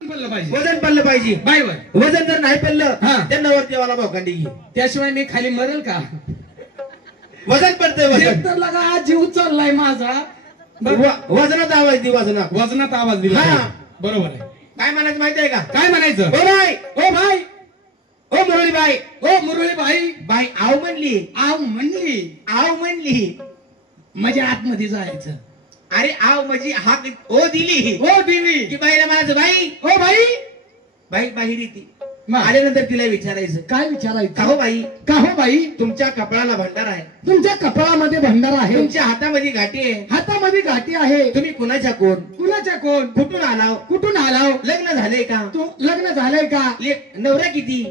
पडलं पाहिजे, वजन पडलं पाहिजे बाईवर. वजन जर नाही पडलं त्यांना वर देवाला भावकांडी घे. त्याशिवाय मी खाली मरेल का? वजन पडतंय वजन तर लगा आज जीव चाललाय माझा. वजनात आवाज दे वजनात वजनात आवाज दिला. हा. बरोबर आहे. काय म्हणायचं माहिती आहे का? काय म्हणायचं? ओ बाई ओ भाई, ओ मुरळी बाई ओ मुरळी बाई. बाई आव म्हणली आव म्हणली आव म्हणली म्हणजे आतमध्ये जायचं. अरे आव म्हणजे हाक ओ दिली ओ देवी की बाईला म्हणायचं बाई ओ बाई. बाई बाहेर येते. मग आल्यानंतर तिला विचारायचं काय का विचारायचं? हो बाई का हो बाई, तुमच्या कपाळाला भंडार आहे, तुमच्या कपाळामध्ये भंडार आहे, तुमच्या हातामध्ये घाटी आहे, हातामध्ये गाठी आहे, तुम्ही कुणाच्या कोण कुणाच्या कोण, कुठून आलाव, कुठून आलाव, लग्न झालंय का, तू लग्न झालंय का, नवरा किती,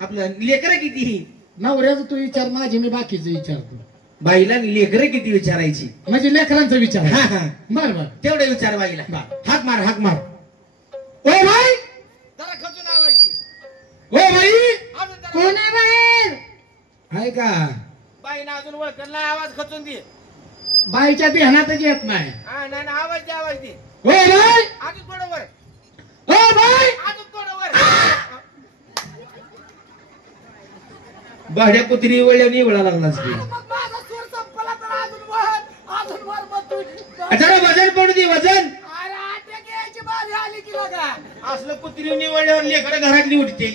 आपलं लेकर किती. नवऱ्याचं तू विचार, माझी मी बाकीचं विचारतो. बाईला लेकर किती विचारायची, म्हणजे लेकरांचा विचार. हा, हा. बर बर, तेवढं विचार बाईला. हाक मार हाक मार. ओ भाई, जरा खचून आवाज दे. ओ भाई, अजून जरा- कोण आहे बाहेर? आहे का? बाईनं अजून ओळखला आवाज खचून दे. बाईच्या ध्यानातच येत नाही. हा नाही नाही, आवाज दे आवाज दे. ओ भाई, अजून थोडं वर, ओ भाई. अजून थोडं वर. भाड्या कुत्री वळल्या निवळा लागलाच की. जरा वजन पडू दे वजन. असलं कुत्री निवडल्यावर लेकर घरातली उठते.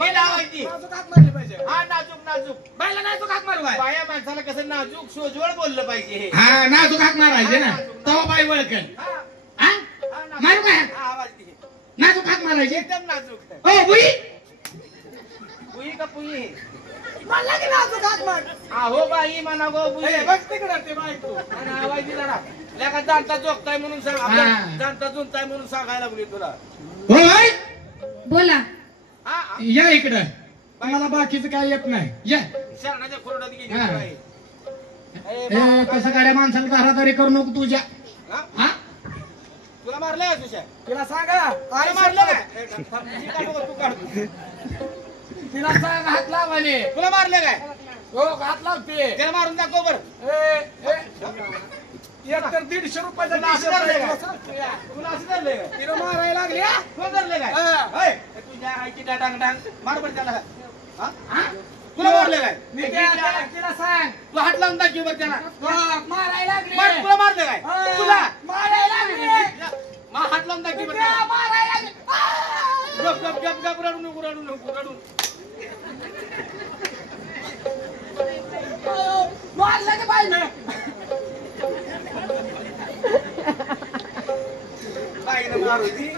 नाजूक नाजूक बायला नाजूक हाक मारू. बाया माणसाला कसं नाजूक सोजवळ बोललं पाहिजे. हा, नाजूक हाक मारायचे ना, तवा बाई वळकल. हा, मारू काय? आवाज दे. नाजूक हाक मारायचे. एकदम नाजूक. ओ बुई, पुई का पुई. मला की नाजूक हाक मार. हो बाई म्हणा गो पुई. बघ तिकडं ते बाई तू. आणि आवाज दिला ना. लेका जाणता जोगताय म्हणून सांग. हा. जाणता जुनताय म्हणून सांगायला लागली तुला. हो भाई, बोला. हा या इकडं. मला बाकीचं काय येत नाही. या. शरणाच्या खोरडात गेली हा. बाई. ए, कसं गाड्या माणसाला धाराधारी करू नको तुझ्या. हा? हा, तुला मारलंय का तुझ्या? तिला सांगा तुला मारलं काय? मी काढू का? तू काढ. तिला सांग हात लावाले. तुला मारलं काय? हो हात लावते. त्याला मारून दाखव बरं. एक तर 150 रुपयाचा तुला असं धरलंय का? t-shirt. तुला असं धरलंय का? तिला मारायला लागली हा? कोण धरलंय काय? हा. होय. तुझ्या आईची डांग डांग मार बरं त्याला. हा? तुला मारलं काय? मी तिला सांग. तू हात लावून दाखव बरं त्याला. हो, मारायला लागली. तुला मारलं काय? हा, तुला मारायला लागली. हात लावून दाखव बरं तिला त्याला. मारायला लागली. आ! गप गप गप गप रडू नको रडू नको रडू. मारलं की बाईनं. बाईनं मारू ती.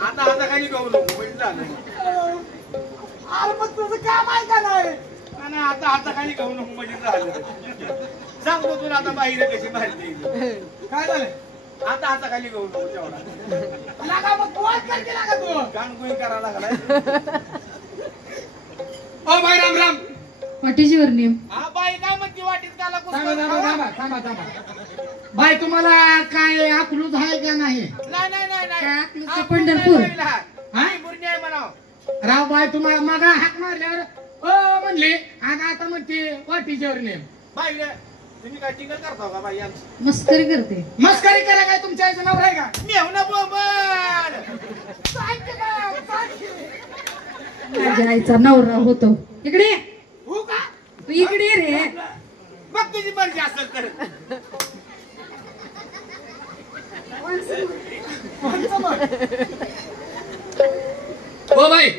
आता आता काही गहू नको म्हणजे झालं. अरे मग तुझं काम आहे का नाही? आणि आता आता काही गहू नको म्हणजे झालं. सांगतो तुला आता बाईने कशी मारली. काय झालं? आता आता खाली गहू नको तेवढा. लागा मग बोल कर की लागा तू. गाणगुई करायला लागलाय. ओ भाई, राम राम. वाटेची वर्णिम. हा बाई काय म्हणते वाटीत काला थांबा थांबा कुस्कर? थांबा थांबा थांबा. बाई, तुम्हाला काय अकलूज आहे का नाही? नाही नाही नाही काय नाही. आपलं हा, पंढरपूर? बाईला. हा? ही बुरणी आहे म्हणावं. राव बाई, तुम्हाला मग हाक मारल्यावर ओ म्हणली, आणि आता म्हणते वाटीच्यावर नेम. बाई तुम्ही काय टिंगल करता का बाई आमची? मस्करी करते. मस्करी करा काय? तुमच्या आईचं नवरा आहे का? मेहुणा बोंबल. सांग की बा, सांग की. माझ्या आईचा नवरा होतो. इकडे ये. हो का? तू इकडे ये रे. मग तुझी मर्जी असेल तर. कोणचं मग? ओ बाई,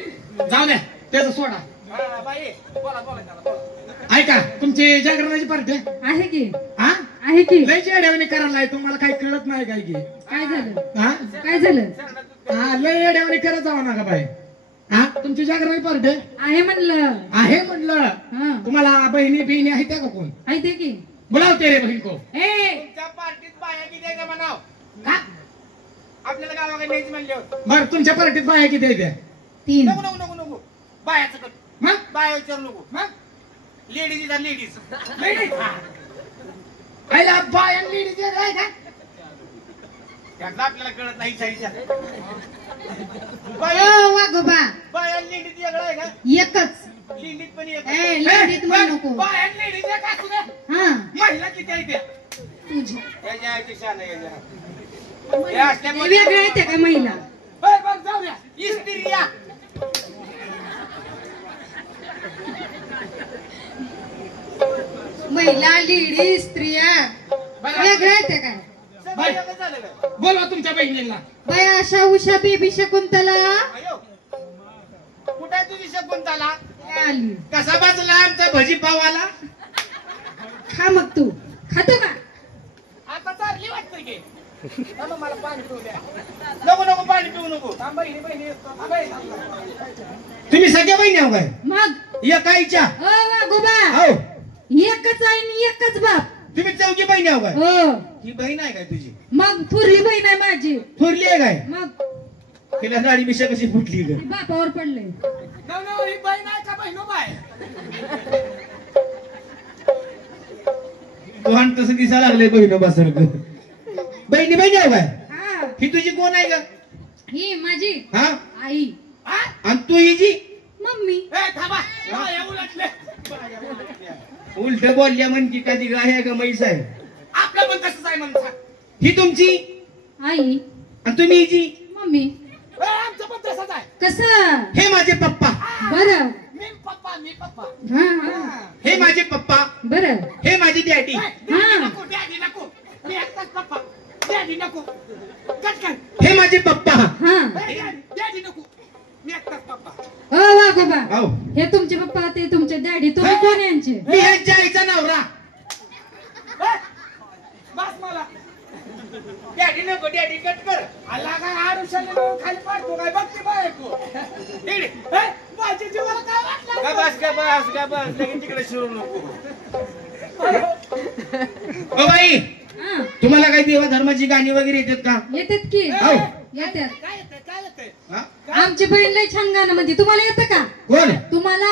जाऊ द्या, त्याचं सोडा. हा, बाई बोला बोला त्याला, बोला. ऐका, तुमची जागरणाची पार्टी आहे की, हा, आहे की. लय येड्यावानी करायला आहे. तुम्हाला काही कळत नाही काय की? काय झालं? हा, काय झालं? हा, लय येड्यावानी करत जाऊ नका बाई. हा, तुमची जागरणाची पार्टी आहे म्हणलं. आहे म्हणलं. हा, तुम्हाला बहिणी बिहिणी आहेत त्या का कोण? आहे ते की. बोलावते रे बहीण को. ए, तुमच्या पार्टीत बाया किती आहे का म्हणाव? का? आपल्याला गावाकडे न्यायची म्हणले होते. बरं, तुमच्या पार्टीत बाया किती आहेत त्या? 3. नको नको नको नको. बायाचं कर. मग बाया विचारू नको. मग लेडीज लेडीज. पहिला बाय आणि लेडीज आहे का? त्यातलं आपल्याला कळत नाही साईच्या. ओ वागोबा, बाया लेडीज वेगळं आहे का? एकच. लेडीज पण एक. ए, लेडीत म्हणू नको. बाया आणि लेडीज एक असू दे. हा, महिला किती आहे त्या? तुझी याच्या आईची शान आहे याच्या. हे असल्यामुळे वेगळ्या येते का महिला? स्त्रिया. महिला लेडी स्त्रिया वेगळं येते काय सगळं एकच झालं काय? बोलवा तुमच्या बहिणीला. बाय आशा उषा बेबी शकुंतला अयो. कुठे आहे तुझी शकुंतला? आली. कसा बसला आमचा भजी पावाला? खा मग तू खातो का आता चालली वाटतं की थांबा, मला पाणी पिऊ द्या. नको नको पाणी पिऊ नको. थांब बहिणी बहिणी थांबा, थांबा. तुम्ही सगळ्या बहिणी आहो काय? मग या काईच्या वागोबा हो. एकच आहे आणि एकच बाप तुम्ही चौघी बहिणी आहो काय? हो ही बहीण आहे काय तुझी? मग थोरली बहीण आहे माझी थोरली आहे काय? मग तिला दाढी मिशा कशी फुटली ग? ती बापावर पडले नव ही बहीण आहे का बहिणो बाय? तोहान तसं दिसायला लागले बहिणोबासारखं. बहिणी बहिणी आहो काय? हा ही तुझी कोण आहे ग? ही माझी हा आई आणि तू हिची? मम्मी ए थांबा, बाया उलटले. उलट बोलल्या म्हण की कधी गाय आहे का म्हैस आहे? आपलं पण तसंच आहे म्हणता. ही तुमची आई आणि तुम्ही हिची? मम्मी ए, आमचं पण तसंच आहे. कसं हे माझे पप्पा. बरं मी पप्पा मी पप्पा. हा हा हे माझे पप्पा. बरं हे माझी डॅडी. ए, डॅडी नको डॅडी नको. मी एकटाच पप्पा. डॅडी नको. कट कर. हे माझे पप्पा. हा ए, डॅडी नको. मी एकटाच पप्पा. वागोबा हो. हे तुमचे पप्पा ते तुमचे डॅडी तुम्ही कोण यांचे मी ह्यांच्या आईचा नवरा. ए, बस मला. डॅडी नको डॅडी कट कर. आला काय आरुषाला खाली पाडतो काय बघते बाय तू. तिकडे. ए, माझ्या जीवाला काय वाटलं? का बस का बस का बस लगेच तिकडे शिरू नको. ओ बाई, हा तुम्हाला काही देवा धर्माची गाणी वगैरे येतात का? येतात की हो. येतात काय येतंय काय येतंय? हा? आमची बहीण लय छान गाणं म्हणते तुम्हाला येतं का कोण? तुम्हाला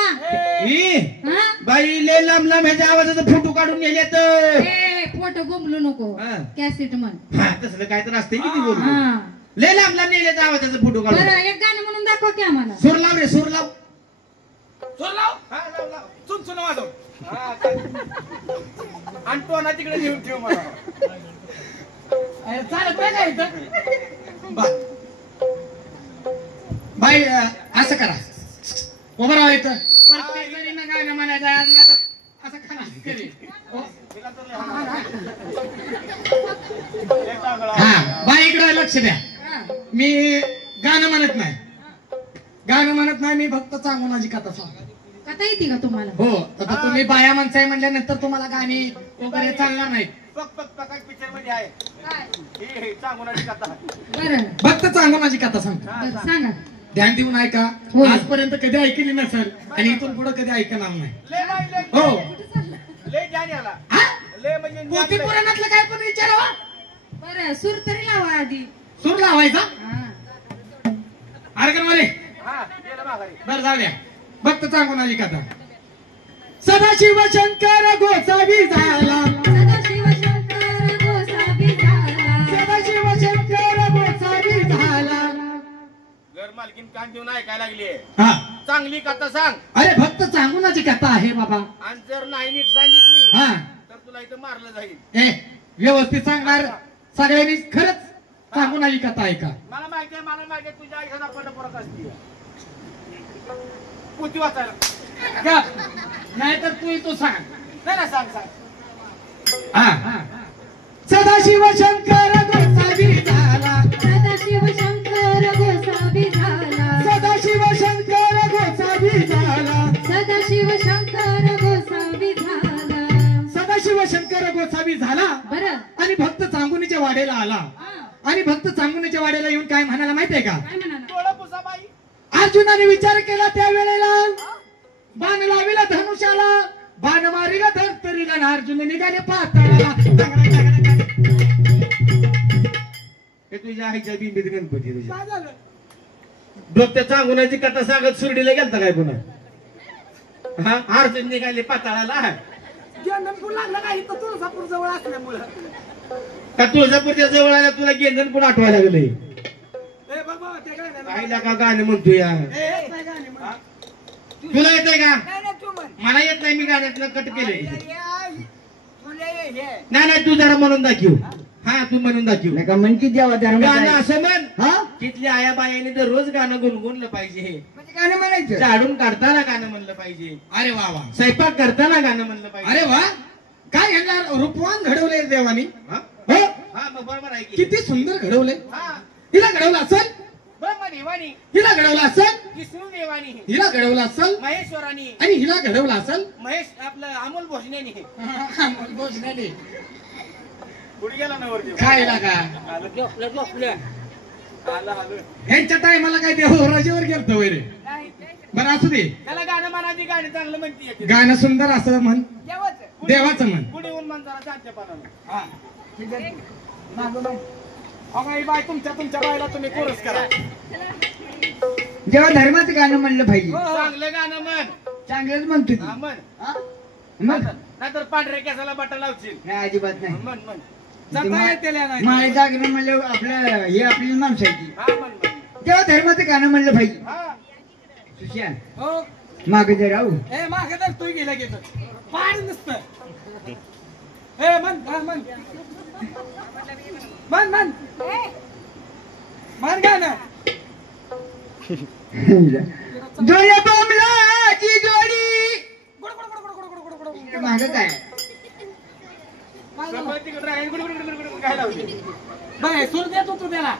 ही हा बाई ले लांब लांब ह्याच्या आवाजाचा फोटो काढून नेल्यात. ए फोटो गोमलू नको हा. कॅसेट म्हण हा तसलं काय तर असते किती बोलू. हा ले लांब लांब नेल्यात आवाजाचा फोटो काढून. बरं एक गाणं म्हणून दाखवा की आम्हाला सूर लाव रे सूर लाव. चोर लाव. हा लाव लाव. चुन चुन वाजव. हा काय? आणि टोना तिकडे नेऊन ठेव मला. अरे, चालत नाही का इथं? बाई असं करा. उभं राहा इथं. प्रत्येक जणीनं गाणं म्हणायचं आज ना तर असं करा. करी. हो. तिला तर लय एक टांगळा. हा बाई इकडे लक्ष द्या. हा. मी गाणं म्हणत नाही. गाणं म्हणत नाही मी फक्त चांगुनाची कथा सांगतो. कथा येते का तुम्हाला हो आता तुम्ही बाया माणसं आहे म्हणल्यानंतर तुम्हाला गाणी वगैरे चालणार नाहीत. पक पक पक पिक्चर मध्ये आहे. हे चांगुनाची कथा. बरं फक्त चांगुनाची कथा सांगतो. बरं सांगा ध्यान देऊन ऐका. हो. आजपर्यंत कधी ऐकली नसेल आणि इथून पुढे कधी ऐकणार नाही. लय बाई लय. हो. लय ज्ञान याला. हा? लय म्हणजे ज्ञान पोथी लय. पुराणातलं काय पण विचारावा. बरं सूर तरी लावा आधी सूर लावायचा. हा आर्गनवाले हा गेलं माघारी. बरं जाऊ द्या. फक्त चांगुनाची कथा. सदाशिव शंकर गोसावी झाला. सदाशिव शंकर गोसावी झाला सदाशिव शंकर गोसावी झाला. घर मालकीन कान देऊन ऐकायला लागली. हा चांगली कथा सांग. अरे फक्त चांगुनाची कथा आहे बाबा. आणि जर नाही नीट सांगितली हा तर तुला इथं मारलं जाईल. ए व्यवस्थित सांगणार सगळ्यांनी खरंच चांगुनाची कथा ऐका. मला माहिती आहे तुझ्या आईचा पड परत असते. पोती वाचायला. नाहीतर तू सांग. नाही ना सांग सांग. हा सदाशिव शंकर गोसावी झाला. सदाशिव शंकर गोसावी झाला सदाशिव शंकर गोसावी झाला. सदाशिव शंकर गोसावी झाला सदाशिव शंकर गोसावी झाला बरं आणि भक्त चांगुनीच्या वाड्याला आला. हा आणि भक्त चांगुनीच्या वाड्याला येऊन काय म्हणायला माहितीये का? काय म्हणाला डोळं पुसा बाई. अर्जुनाने विचार केला त्यावेळेला बाण लाविला धनुष्याला बाण मारिला धर्तरीला आणि अर्जुन निघाले पाताळाला. हे तुझ्या आईच्या बिंबीत गणपती तुझ्या काय झालं? डोक्यात चांगुनाची कथा सांगत सुरडीला गेलता काय पुन्हा? हा अर्जुन निघाले पाताळाला. गेंदनपूर लागला का इथं तुळजापूर जवळ असल्यामुळं. का तुळजापूरच्या जवळ आल्या तुला गेंदन पण आठवायला लागले. ए बाबा ते काय नाही. आईला का गाणं म्हणतो या? ए, येत नाही गाणी म्हण. तुला येतंय का? नाही, नाही, तू म्हण. मला येत नाही. मी गाण्यातलं कट केलंय. तुला हे. नाही नाही तू जरा म्हणून दाखव. हा तू म्हणून दाखव. का म्हण की जेव्हा गाणं असं म्हण. हा तिथल्या आया बायाने तर रोज गाणं गुणगुणलं पाहिजे. म्हणजे गाणं म्हणायचं. झाडून काढताना गाणं म्हणलं पाहिजे. अरे वा वा, स्वयंपाक करताना गाणं म्हणलं पाहिजे. अरे वा, काय ह्यांना रूपवान घडवलंय देवानी. हा? हो, हा मग बरोबर आहे की. किती सुंदर घडवलंय. हा हिला घडवलं असेल, ब्रह्मदेवानी हिला घडवलं असेल, विष्णुदेवानी हिला घडवलं असेल, महेश्वरानी आणि हिला घडवलं असेल. महेश आपलं अमोल भोजनेनी भोजनाने पुढे गेला ना वरती. काय लागा झोपलं झोपलं ह्यांच्या टायमाला काय देवराजीवर गेलतो वैरे. बरं असू दे, त्याला गाणं म्हणायची गाणी चांगलं म्हणती येते गाणं सुंदर असं म्हण, देवाचं देवाचं म्हण. पुढे येऊन म्हणताना चांगल्या पानानं हा ठीक आहे. अगं ही बाय तुमच्या बायला तुम्ही कोरस करा. जेव्हा धर्माचं गाणं म्हणलं पाहिजे. चांगलं गाणं म्हण. चांगलंच म्हणतो हा ती. म्हण. हा? म्हण. नाहीतर पांढऱ्या केसाला बटा लावशील. नाही अजिबात नाही. म्हण म्हण. ते जाता येतेल्या नाही. माळे जागरण म्हणलं आपलं हे आपली माणसाची. हा म्हण म्हण. जेव्हा धर्माचं गाणं म्हणलं पाहिजे. हा सुशांत हो माग जर राहू. ए मागे तर तू गेला घेतो पाड नसतं. ए म्हण म्हण म्हण म्हण म्हण म्हण गाणं. जोड्या बोंबलाची जोडी. Good good good good good good good good. माग काय बाय सूर देतो तू त्याला.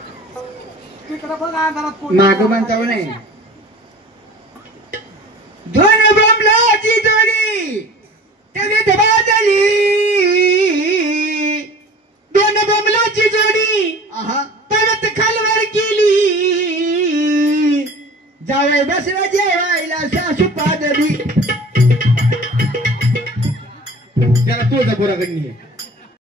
तिकडं बघ अंधारात कोण. माग म्हणता नाही. दोन बोंबलाची जोडी तवीत बाजली. दोन बोंबलाची जोडी तवीत खालवर केली. जावई बसला जेवायला सासू पादरी. त्याला तुळजा पोराकडनी